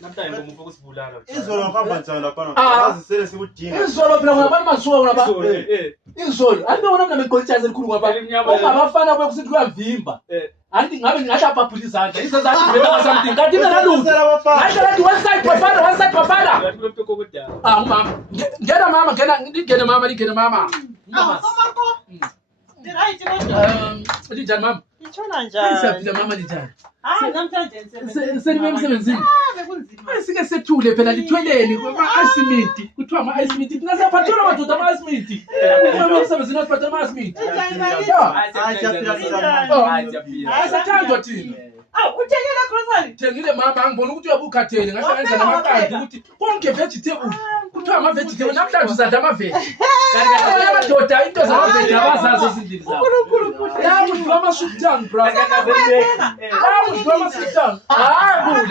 namhlanje ngomuntu okusibulala izolo ngihamba njani lapha azisele sikudinga izolo phela ngabani masuka ngaba izolo andibona mina ngigolitshaze likhulu ngapha ongabafana kwekusithi kuyavimba anti ngabe ngashapa phula izandla isezathi ngibeka something kanti mina lutho ngashela one side bafana umama ngena mama ngene mama Mamako. Right kodwa. Linjani mama? Ngitshona njani? Siyaphila mama linjani? Namhlanje emsebenzini. Bekunzima. Sike sethule phela lithweleni ama-ice kuthiwa ama-ice ningasaphathela amadoda ama-ice mama emsebenzini asiphathela ama-ice asathandwa thina. Uthengile grocery? Thengile mama angibona ukuthi uyabukhathele ngahlanganisa namakanti ukuthi konke vegetable kuthiwa ama-vegetable namhlanje uzadla ama-veg. Kanti amadoda into zama-veg abazazi ezindlini zabo. La kudliwa ama-sweet tongue bro. La kudliwa ama-sweet tongue. Hayi kudla